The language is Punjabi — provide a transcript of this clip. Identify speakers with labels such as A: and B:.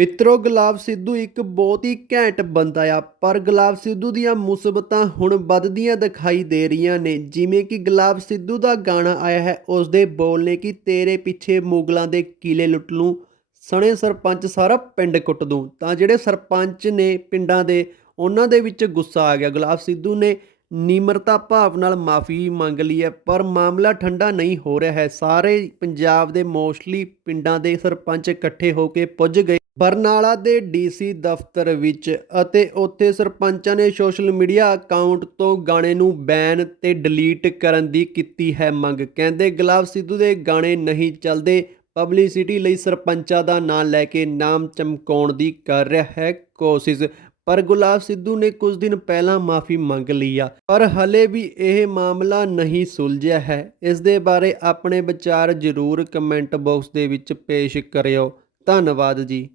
A: ਮਿੱਤਰੋ ਗੁਲਾਬ ਸਿੱਧੂ ਇੱਕ ਬਹੁਤ ਹੀ ਘੈਂਟ ਬੰਦਾ ਆ, ਪਰ ਗੁਲਾਬ ਸਿੱਧੂ ਦੀਆਂ ਮੁਸੀਬਤਾਂ ਹੁਣ ਵੱਧਦੀਆਂ ਦਿਖਾਈ ਦੇ ਰਹੀਆਂ ਨੇ। ਜਿਵੇਂ ਕਿ ਗੁਲਾਬ ਸਿੱਧੂ ਦਾ ਗਾਣਾ ਆਇਆ ਹੈ ਉਸ ਦੇ ਬੋਲ ਨੇ ਕਿ ਤੇਰੇ ਪਿੱਛੇ ਮੁਗਲਾਂ ਦੇ ਕਿਲੇ ਲੁੱਟ ਲੂੰ ਸਣੇ ਸਰਪੰਚ ਸਾਰਾ ਪਿੰਡ ਕੁੱਟ ਦੂੰ। ਤਾਂ ਜਿਹੜੇ ਸਰਪੰਚ ਨੇ ਪਿੰਡਾਂ ਦੇ, ਉਹਨਾਂ ਦੇ ਵਿੱਚ ਗੁੱਸਾ ਆ ਗਿਆ। ਗੁਲਾਬ ਸਿੱਧੂ ਨੇ ਨਿਮਰਤਾ ਭਾਵ ਨਾਲ ਮਾਫੀ ਮੰਗ ਲਈ ਹੈ, ਪਰ ਮਾਮਲਾ ਠੰਡਾ ਨਹੀਂ ਹੋ ਰਿਹਾ ਹੈ। ਸਾਰੇ ਪੰਜਾਬ ਦੇ ਮੋਸਟਲੀ ਪਿੰਡਾਂ ਦੇ ਸਰਪੰਚ ਇਕੱਠੇ ਹੋ ਕੇ ਪੁੱਜ ਗਏ। ਬਰਨਾਲਾ ਦੇ ਡੀਸੀ ਦਫ਼ਤਰ ਵਿੱਚ ਅਤੇ ਉੱਥੇ ਸਰਪੰਚਾਂ ਨੇ ਸੋਸ਼ਲ ਮੀਡੀਆ ਅਕਾਊਂਟ ਤੋਂ ਗਾਣੇ ਨੂੰ ਬੈਨ ਤੇ ਡਿਲੀਟ ਕਰਨ ਦੀ ਕੀਤੀ ਹੈ ਮੰਗ। ਕਹਿੰਦੇ, ਗੁਲਾਬ ਸਿੱਧੂ ਦੇ ਗਾਣੇ ਨਹੀਂ ਚੱਲਦੇ। ਪਬਲਿਸਿਟੀ ਲਈ ਸਰਪੰਚਾਂ ਦਾ ਨਾਂ ਲੈ ਕੇ ਨਾਮ ਚਮਕਾਉਣ ਦੀ ਕਰ ਰਿਹਾ ਹੈ ਕੋਸ਼ਿਸ਼। ਪਰ ਗੁਲਾਬ ਸਿੱਧੂ ਨੇ ਕੁਝ ਦਿਨ ਪਹਿਲਾਂ ਮਾਫੀ ਮੰਗ ਲਈ ਆ। ਪਰ ਹਲੇ ਵੀ ਇਹ ਮਾਮਲਾ ਨਹੀਂ ਸੁਲਝਿਆ ਹੈ। ਇਸ ਦੇ ਬਾਰੇ ਆਪਣੇ ਵਿਚਾਰ ਜ਼ਰੂਰ ਕਮੈਂਟ ਬਾਕਸ ਦੇ ਵਿੱਚ ਪੇਸ਼ ਕਰਿਓ। ਧੰਨਵਾਦ ਜੀ।